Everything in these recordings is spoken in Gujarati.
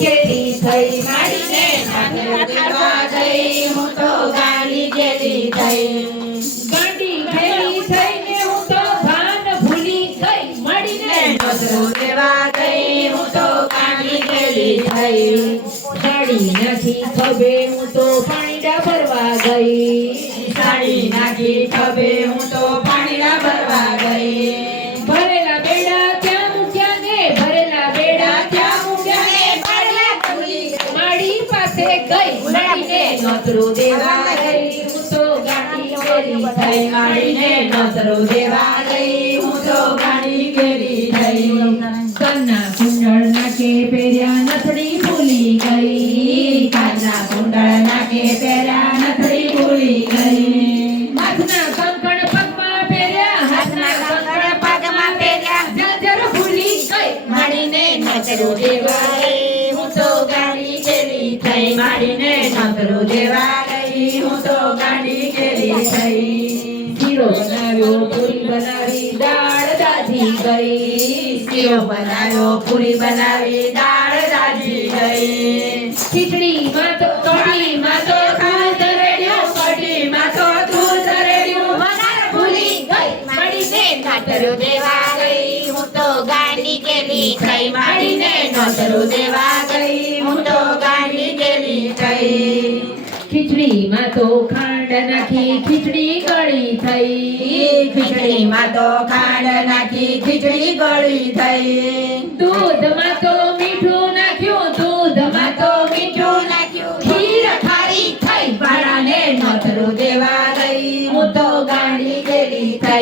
ઘેરી થઈ માડીને નાથ દેવા ગઈ હું તો ગાડી ગેલી થઈ. ગાડી ઘેરી થઈને હું તો ભાન ભૂલી ગઈ મળીને નસરો દેવા ગઈ, હું તો ગાડી ગેલી થઈ. ગાડી નથી ખબે હું તો પાણીડા ભરવા ગઈ. સાડી નાખી ખબે હું તો પાણીડા નોતરો દેવા ગઈ, હું ગઈ, હું કુંડળ નાકે પહેર્યા નથડી ભૂલી ગઈ કાના કુંડળ નાકે માડીને નજરો દેવા ગઈ હું તો ગાડી કેરી થઈ. શીરો બનાવ્યો, પૂરી બનાવી, દાળ દાજી ગઈ શીરો બનાવ્યો, પૂરી બનાવી, દાળ દાજી ગઈ ખીચડીમાં તો કઢીમાં તો ખાધ રેડ્યો કઢી માં તો દૂધ રેડ્યું. મગર ભૂલી ગઈ. નાતરો દેવા તો ગાડી હું તો ખીચડીમાં તો ખાંડ નાખી, ખીચડી ગળી થઈ. ખીચડીમાં તો ખાંડ નાખી, ખીચડી ગળી થઈ. દૂધમાં તો મીઠું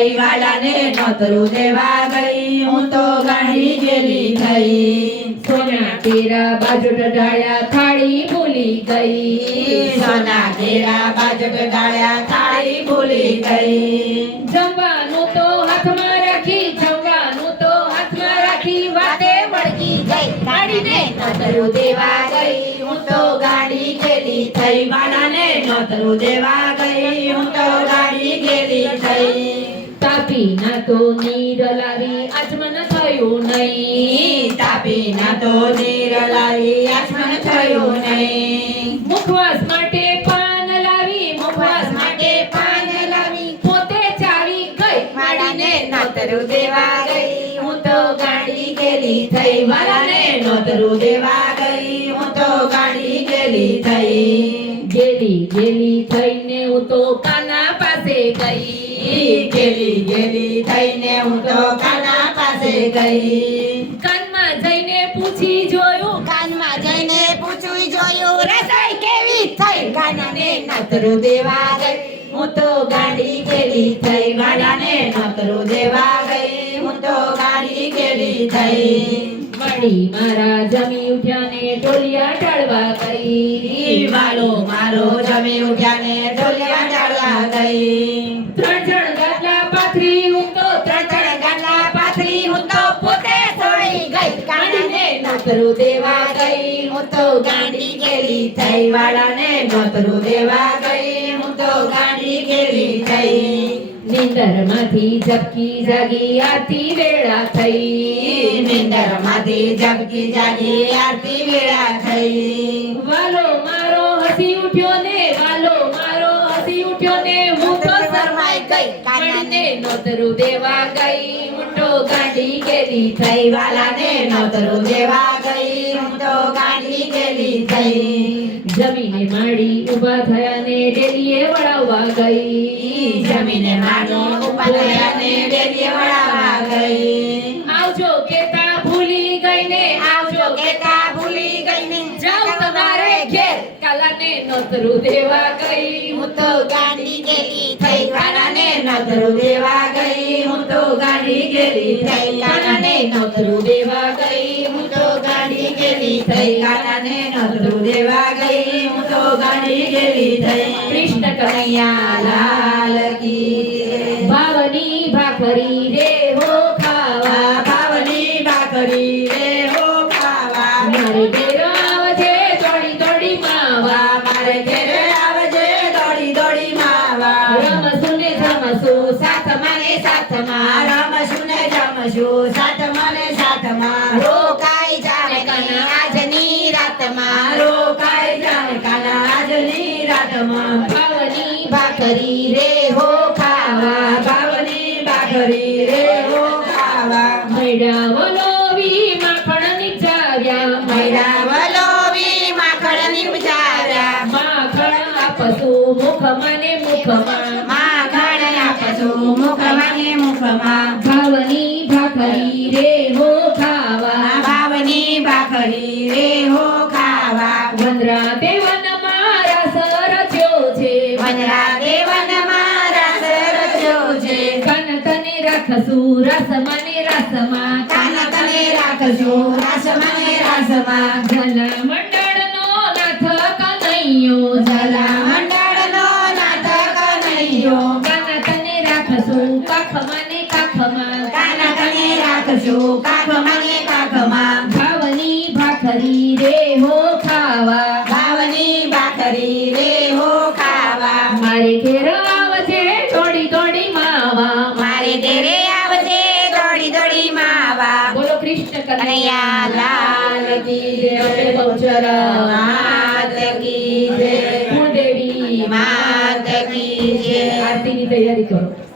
ગેલી વાલાને નોતરું દેવા ગઈ. હું તો ગાડી ગેલી થઈ. સોના કેરા બાજુ ડાળ્યા થાળી ભૂલી ગઈ. સોના કેરા બાજુ ડાળ્યા થાળી ભૂલી ગઈ. જમવાનું તો હાથમાં રાખી, જમવાનું તો હાથમાં રાખી વાતે વળગી ગઈ. ગાડીને નોતરું દેવા ગઈ. હું તો ગાડી ગેલી થઈ. વાળાને નોતરું દેવા ગઈ. હું તો ગાડી ગેલી થઈ. તાપી તો નીરલારી આચમન થયું નહીં. તાપી તો નીરલારી આચમન થયું નહીં. મુખવાસ માટે હું તો ગાડી ગેલી થઈ વાલાને નોતરું દેવા ગઈ. હું તો ગાડી ગેલી થઈ. ગેલી ગેલી થઈને હું તો કાના પાસે ગઈ. ગેલી ગેલી થઈને હું તો કાના પાસે ગઈ. કાનમાં જઈને પૂછી જોયું. કાનમાં જઈને પૂછી જોયું રસોઈ કેવી થઈ? ગાનાને નતરું દેવા ગઈ. હું તો ગાડી ગેલી થઈ. ગાડાને નતરું દેવા ગઈ. હું તો ગાડી ગેલી થઈ. વળી મારા જમી ઉઠ્યા ને ટોલિયા ટાળવા ગઈ. વાળો મારો જમી ઉઠ્યા ને ટોલિયા ટાળવા ગઈ. ત્રણ જણ ગાદલા પાથરી હું તો ત્રણ જણ ગાદલા પાથરી હું તો પોતે સોળી ગઈ. ગાંડીને નોતરું દેવા ગઈ. હું તો ગાડી ગેલી થઈ વાળાને નોતરું દેવા ગઈ. હું તો ગાંડી ગેલી થઈ નિંદરમાંથી ઝબકી જાગી આરતી વેળા થઈ નિંદરમાંથી ઝબકી જાગી આરતી વેળા થઈ વાલો મારો હસી ઉઠ્યો ને વાલો મારો હસી ઉઠ્યો ને હું તો શરમાઈ ગઈ કાનાને નોતરું દેવા ગઈ તો ગાડી ગેલી થઈ વાલાને નોતરું દેવા ગઈ હું તો ગાડી ગેલી થઈ જમીને માડી ઊભા થયા ને ડેલીએ વળાવવા ગઈ. જમીને માડી ઊભા થયા ને ડેલીએ વળાવવા ગઈ. આવજો કેતા ભૂલી ગઈ ને આવજો કેતા ભૂલી ગઈ ને જાવ તમારે ઘેર. કાલાને નોતરું દેવા ગઈ. હું તો ગાડી ગેલી થઈ કાલાને નોતરું દેવા ગઈ. ગાડી ગેલી થઈ કાલાને નોતરું દેવા ગઈ. હું તો ગાડી ગેલી થઈ કાલાને નોતરું દેવા ગઈ. હું તો ગાડી ગેલી થઈ. કૃષ્ણ કનૈયા લાલ કી ભાવની ભાખરી હો ખાવા. ભાવની ભાખરી હો ખાવા. મારે ઘેર આવજે તોડી તોડી માવા. મારે રાતમાં રોકાઈ જાય કાલા આજની રાતમાં ભાવની ભાખરી રે હો ખાવા ભાવની ભાખરી રે હો ખાવા. મૈડા વલોવી માખણ નીચાવ્યા મૈરા વલોવી માખણ નીપજાવ્યા માખણ આપશું મુખમાં. માખણ આપશું મુખમાં ને મુખમાં. ભાવની ભાખરી રે હો ખાવા. ભાવની ભાખરી રે હો ખાવા વનરા દેવન મારા સરસ્યો છે. વનરા દેવન મારા સરસ્યો છે. કન તને રસમાં. કાન તને રાખજો રાસમાં. ને રાસમાં જલા મંડળનો નાથ કનૈયો. જલા મંડળનો નાટક નૈયો કન તને રાખશું કાખમાં ને કાખમાં. કાન તને રાખજો કાખમાં ને કાખમાં ભાવની ભાખરી રે હો ખાવા. ભાવની ભાખરી રે હો ખાવા. મારે ઘેર આવજે થોડી થોડી માવા. મારે ઘેરે આવજે થોડી થોડી માવા. બોલો કૃષ્ણ કનૈયા લાલ કી જય. પહોંચર માત કી જય. કુળદેવી માત કી જય. આરતીની તૈયારી કરો.